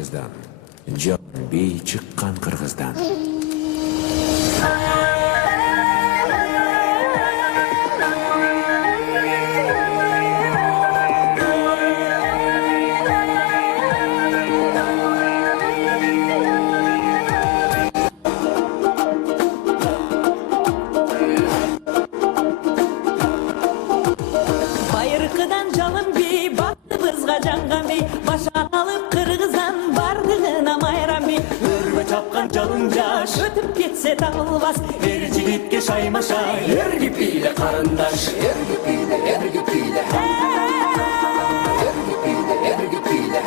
Кыргыздан, жалын бей чыккан Кыргыздан. Bayırkıdan жалын бей, бактыбызга жанган бей, башан алып Кыргыздан бардыгына майран бей. Өргө чапкан жалын жаш, өтүп кетсе табылбас, эр жигитке шаймашай, эргип бийле карындаш, эргип бийле, эргип бийле. Эргип бийле.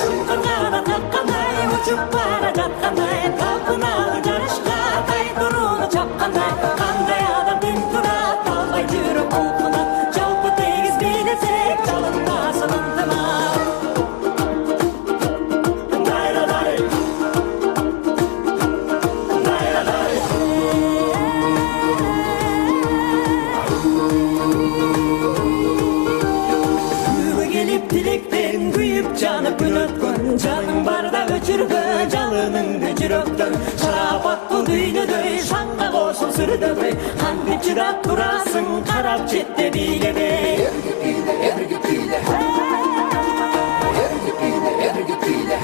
Шыңкыргана таккандай, учуп бара жаткандай, талпыналы жарышка тай турууну чапкандай, кандай адам тең турат, албай жүрөк кулпунат, жалпы тегиз бийлесек, жалынбасын ынтымак. Дайрадай. Дайрадай. Күбө келип тилектен, күйүп жанып күн өткөн, жаның барда өчүргө жалыныңды жүрөктөн. Шарапат бул дүйнөдөй, шаңга кошул сүрдөбөй, кантип чыдап турасың, карап четте бийлебей. Эргип бийле, эргип бийле. Эргип бийле, эргип бийле.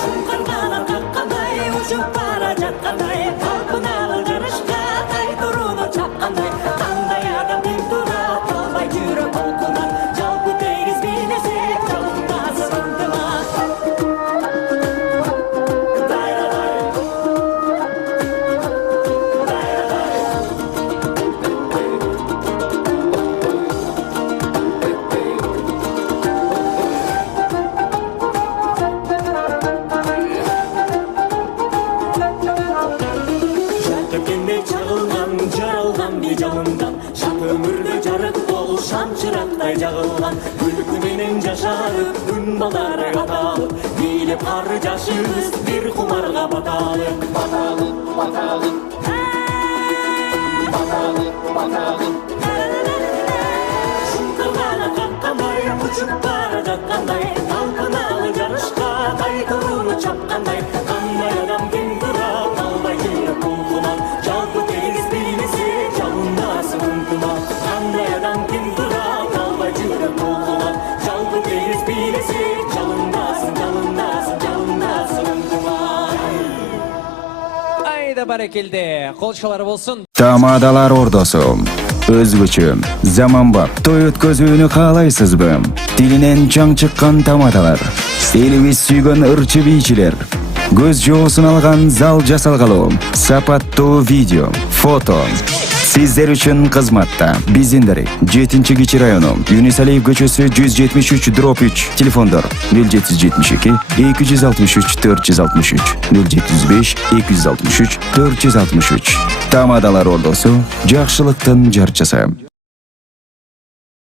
Шыңкырганан каккандай, учуп бара жаткандай, талпыналы жарышка тай турууну чапкандай, кандай адам тең турат, албай жүрөк кулпунат, жалпы тегиз бийлесек, жалынбасын ынтымак. Дайрадай. Төккенде чагылган, жаралган бей жалындан, шат өмүргө жарык бол, шам чырактай жагылган, күлкү менен жашарып, күн балдары каталып, бийлеп ары жашыбыз бир кумарга баталып. Баталып, баталып. Баталып, баталып. Шыңкыргана каккандай, учуп бара жаткандай, талпыналы жарышка тай турууну чапкандай, кандай адам тең турат, албай жүрөк кулпунат, жалпы тегиз бийлесек, жалынбасын ынтымак. Кандай адам тең турат, албай жүрөк кулпунат, жалпы тегиз бийлесек, жалынбасын, жалынбасын, жалынбасын ынтымак. Айда барекелде, колчолор болсун. Тамадалар ордосу. Өзгөчө, заманбап той өткөзүүнү каалайсызбы? Тилинен чаң чыккан тамадалар. Элибиз сүйгөн ырчы бийчилер. Көз жоосун алган зал жасалгалуу. Сапаттуу видео, фото. Сиздер үчүн кызматта. Биздин 7-Кичи району, Юнисалиев көчөсү 173/3. Телефондор 0772 263 463 075 263 463. Тамадалар ордосу, жакшылыктын жарчысы.